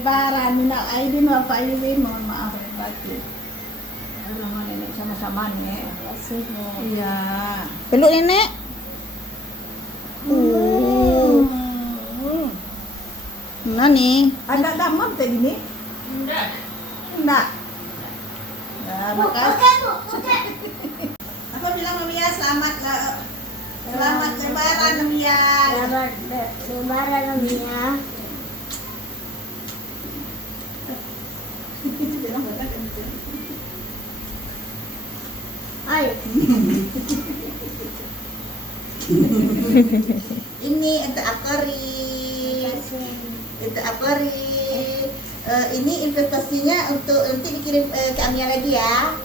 Lebaran, minal aidin wal faizin, mohon maaf lahir batin. Sama nenek sama-sama nek. Kasih nih. Iya. Peluk nenek. Nah nih. Ada damam tadi nih? Enggak. Nah, makasih. Apa bilang Mia selamat lebaran Mia. Selamat lebaran Mia. Ayo. Ini untuk Akori. Untuk Akori. Ini investasinya untuk nanti dikirim ke Amia lagi ya.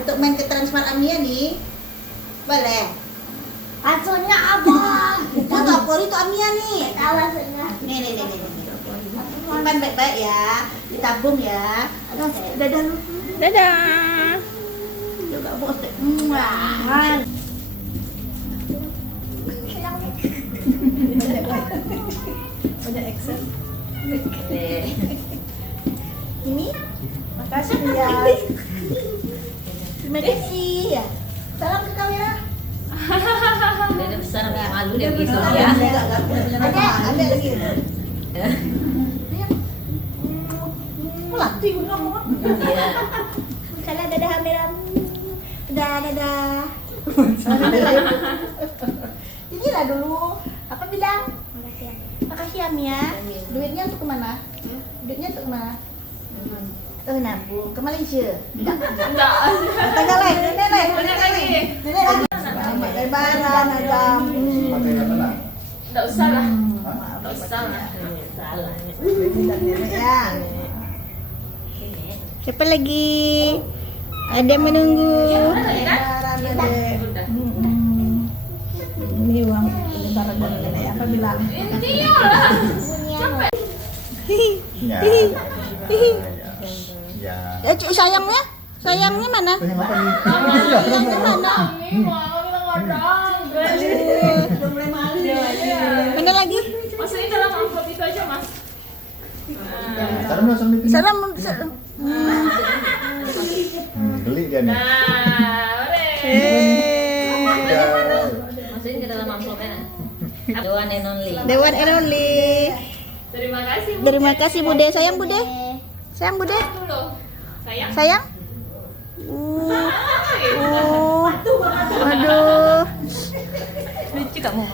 Untuk main ke Transmart Amia nih. Boleh. Maksudnya apa? Untuk Akori itu Amia nih. Tahu maksudnya. Nih. Simpan baik-baik ya. Ditabung ya. Dadah lu. Dadah. Juga bos. Wah. Udah Excel. Ini makasih ya. Terima kasih ya. Salam ke kau ya. Dia besar yang malu dia begitu ya. Ada lagi. Latih gue ngomong. Iya. Salah dadah Amiram. Dadah. Inilah dulu. Apa bilang? Makasih ya Mia. Duitnya untuk kemana? Duitnya untuk kemana? Nabung ke Malaysia. Enggak. Tanya lain, nenek lain. Nenek lagi. Selamat lebaran Adam. Enggak usah lah. Enggak usah lah. Salah. Nenek ya. Siapa lagi? Ada menunggu. Lebaran Adek. Ini uang lebaran dari nenek. Apa bilang? Ya. Ya. Sayangnya? Sayangnya mana? Sayangnya mana? Udah mulai malu. Mana lagi? Masukin dalam amplop itu aja, Mas. Salam langsung di Salam. Geli dia nih. Ya. Masukin ke dalam amplopnya. The one and only. The one and only. Terima kasih, Bu. Terima kasih Bude. Sayang Bude. Sayang Bude. Dulu. Sayang. Sayang. Aduh. Lucu kamu.